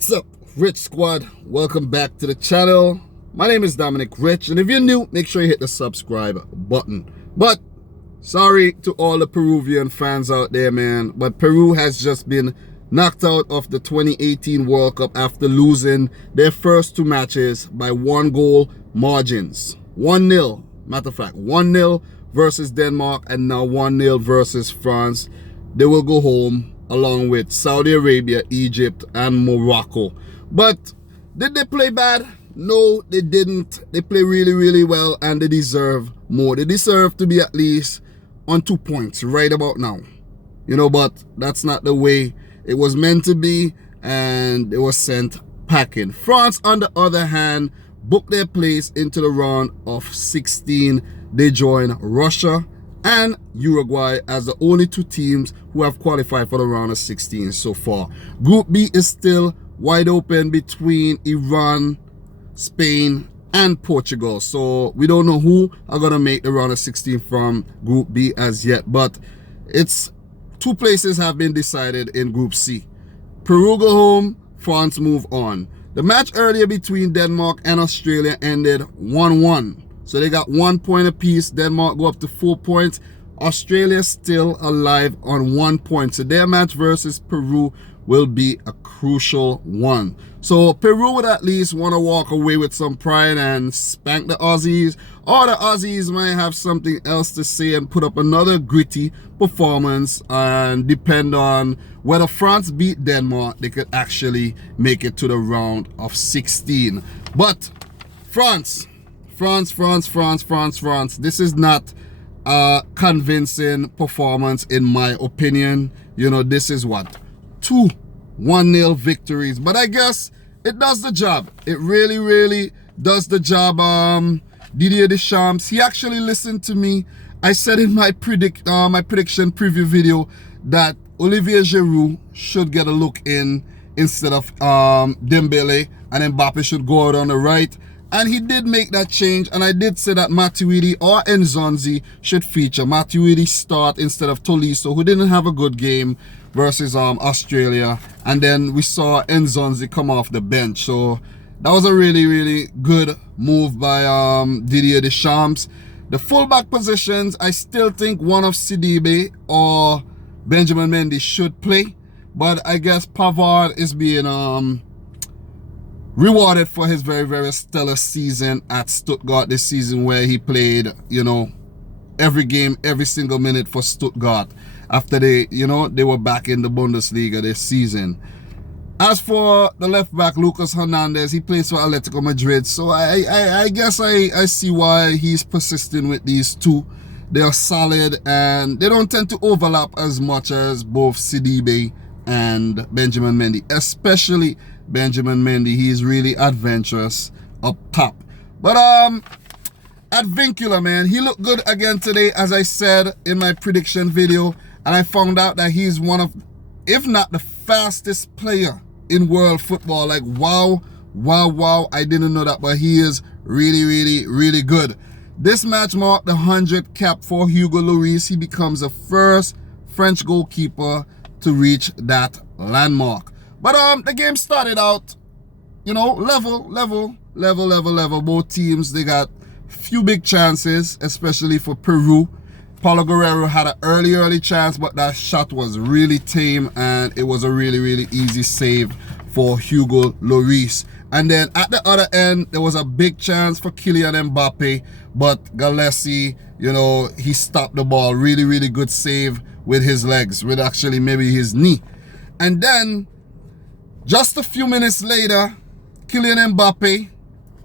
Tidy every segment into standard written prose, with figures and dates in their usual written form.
What's up, Rich Squad? Welcome back to the channel. My name is Dominic Rich, and if you're new, make sure you hit the subscribe button. But sorry to all the Peruvian fans out there, man, but Peru has just been knocked out of the 2018 World Cup after losing their first two matches by 1-goal margins. 1-0, matter of fact, 1-0 versus Denmark and now 1-0 versus France. They will go home along with Saudi Arabia, Egypt, and Morocco. But did they play bad? No, they didn't. They play really, really well, and they deserve more. They deserve to be at least on 2 points right about now. But that's not the way it was meant to be, and they were sent packing. France, on the other hand, booked their place into the round of 16. They join Russia and Uruguay as the only two teams who have qualified for the round of 16 so far. Group B is still wide open between Iran, Spain, and Portugal. So we don't know who are going to make the round of 16 from Group B as yet. But it's two places have been decided in Group C. Peru go home, France move on. The match earlier between Denmark and Australia ended 1-1. So they got 1 point apiece. Denmark go up to 4 points. Australia still alive on 1 point. So their match versus Peru will be a crucial one. So Peru would at least want to walk away with some pride and spank the Aussies. Or the Aussies might have something else to say and put up another gritty performance. And depend on whether France beat Denmark, they could actually make it to the round of 16. But France. This is not a convincing performance in my opinion. This is what? 2 1-0 victories. But I guess it does the job. It really does the job. Didier Deschamps, he actually listened to me. I said in my prediction preview video that Olivier Giroud should get a look in instead of Dembele, and Mbappe should go out on the right. And he did make that change, and I did say that Matuidi or Nzonzi should feature. Matuidi start instead of Tolisso, who didn't have a good game versus Australia. And then we saw Nzonzi come off the bench. So that was a really good move by Didier Deschamps. The fullback positions, I still think one of Sidibe or Benjamin Mendy should play. But I guess Pavard is being rewarded for his very stellar season at Stuttgart this season, where he played, every game, every single minute for Stuttgart after they were back in the Bundesliga this season. As for the left back, Lucas Hernandez, he plays for Atletico Madrid, so I guess I see why he's persisting with these two. They are solid and they don't tend to overlap as much as both Sidibe and Benjamin Mendy, especially Benjamin Mendy. He is really adventurous up top. But Advincula, man, he looked good again today, as I said in my prediction video, and I found out that he's one of, if not the fastest player in world football. Like, wow, I didn't know that, but he is really good. This match marked the 100th cap for Hugo Lloris. He becomes the first French goalkeeper to reach that landmark. But the game started out, level. Both teams, they got few big chances, especially for Peru. Paulo Guerrero had an early chance, but that shot was really tame, and it was a really easy save for Hugo Lloris. And then at the other end, there was a big chance for Kylian Mbappe, but Galesi, he stopped the ball. Really good save with his legs, with actually maybe his knee. And then just a few minutes later, Kylian Mbappe,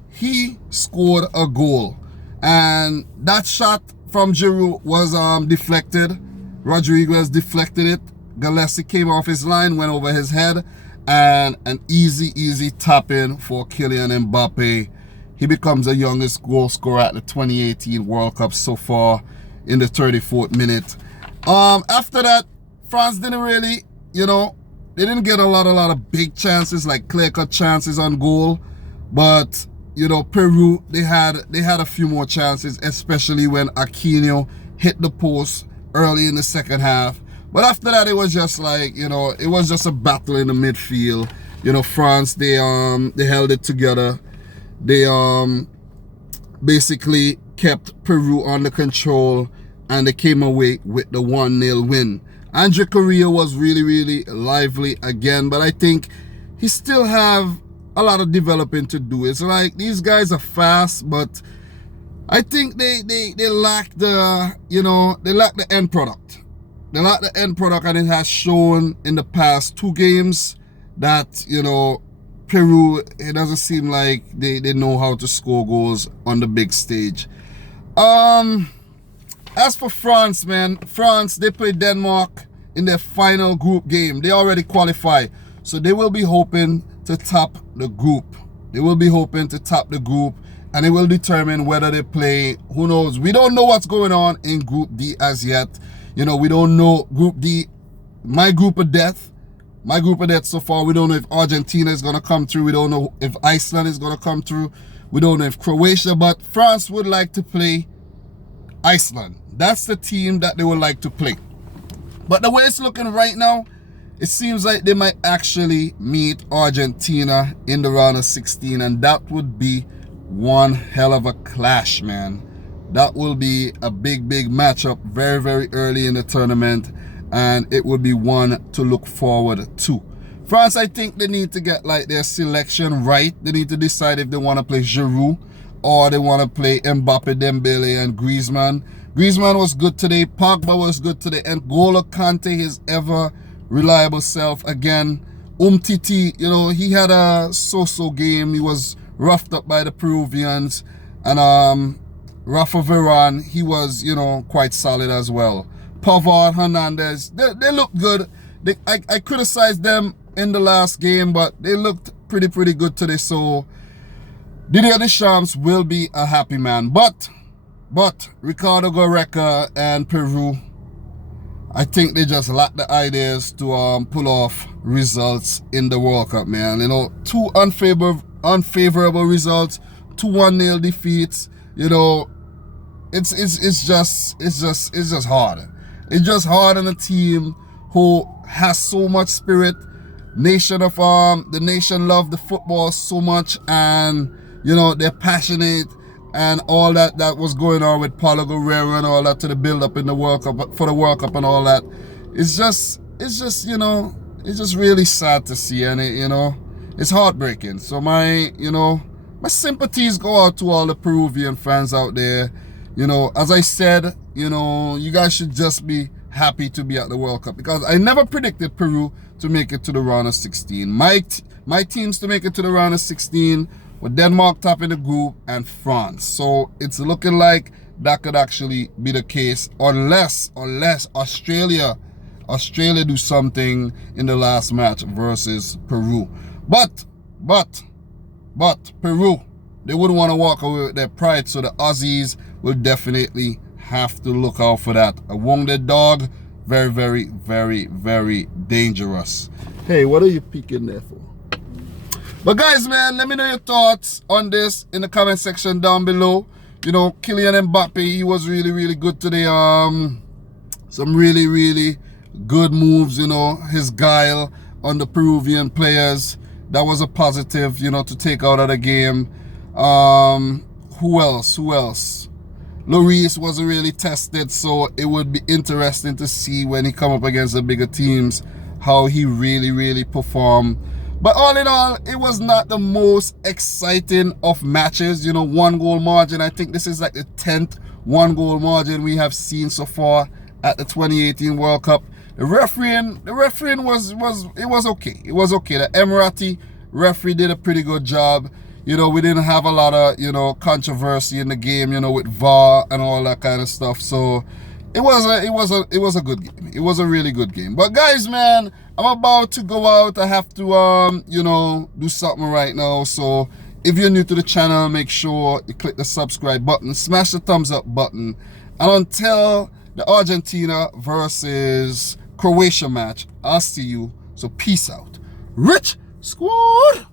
he scored a goal. And that shot from Giroud was deflected. Rodriguez deflected it. Galesi came off his line, went over his head, and an easy tap in for Kylian Mbappe. He becomes the youngest goal scorer at the 2018 World Cup so far in the 34th minute. After that, France didn't really, they didn't get a lot of big chances, like clear-cut chances on goal. But, Peru, they had a few more chances, especially when Aquino hit the post early in the second half. But after that, it was just like, it was just a battle in the midfield. You know, France, they held it together. They basically kept Peru under control, and they came away with the 1-0 win. Andre Correa was really, really lively again, but I think he still have a lot of developing to do. It's like these guys are fast, but I think they lack the, you know, they lack the end product. They lack the end product, and it has shown in the past 2 games that, you know, Peru, it doesn't seem like they know how to score goals on the big stage. As for France, man, France, they play Denmark in their final group game. They already qualify, so they will be hoping to top the group. They will be hoping to top the group, and it will determine whether they play. Who knows? We don't know what's going on in Group D as yet. You know, we don't know Group D. My group of death so far, we don't know if Argentina is going to come through. We don't know if Iceland is going to come through. We don't know if Croatia, but France would like to play Iceland. That's the team that they would like to play. But the way it's looking right now, it seems like they might actually meet Argentina in the round of 16, and that would be one hell of a clash, man. That will be a big, big matchup very, very early in the tournament, and it would be one to look forward to. France, I think they need to get like their selection right. They need to decide if they want to play Giroud or they want to play Mbappe, Dembele, and Griezmann. Griezmann was good today. Pogba was good today. And N'Golo Kante, his ever reliable self again. Umtiti, you know, he had a so-so game. He was roughed up by the Peruvians. And Rafa Varane, he was, you know, quite solid as well. Pavard, Hernandez, they looked good. I criticized them in the last game, but they looked pretty good today. So Didier Deschamps will be a happy man. But Ricardo Gareca and Peru, I think they just lack the ideas to pull off results in the World Cup, man. You know, 2 unfavorable results, 2 1-0 defeats. You know, it's just hard. It's just hard on a team who has so much spirit. The nation love the football so much, and you know, they're passionate, and all that was going on with Paulo Guerrero and all that to the build up in the World Cup, for the World Cup and all that. It's just, you know, it's just really sad to see, and you know, it's heartbreaking. So my sympathies go out to all the Peruvian fans out there. You know, as I said, you know, you guys should just be happy to be at the World Cup, because I never predicted Peru to make it to the round of 16. My teams to make it to the round of 16 were Denmark topping the group and France. So it's looking like that could actually be the case, unless Australia do something in the last match versus Peru. But Peru, they wouldn't want to walk away with their pride, so the Aussies will definitely have to look out for that. A wounded dog, very, very, very, very dangerous. Hey, what are you peeking there for? But guys, man, let me know your thoughts on this in the comment section down below. You know, Kylian Mbappe, he was really, really good today. Some really, really good moves, you know, his guile on the Peruvian players. That was a positive, you know, to take out of the game. Who else? Lloris wasn't really tested, so it would be interesting to see when he come up against the bigger teams how he really performed. But all in all, it was not the most exciting of matches. You know, 1-goal margin. I think this is like the 10th 1-goal margin we have seen so far at the 2018 World Cup. The refereeing was okay. It was okay. The Emirati referee did a pretty good job. You know, we didn't have a lot of, you know, controversy in the game, you know, with VAR and all that kind of stuff. So it was a good game. It was a really good game. But guys, man, I'm about to go out. I have to you know, do something right now. So if you're new to the channel, make sure you click the subscribe button, smash the thumbs up button. And until the Argentina versus Croatia match, I'll see you. So peace out. Rich Squad!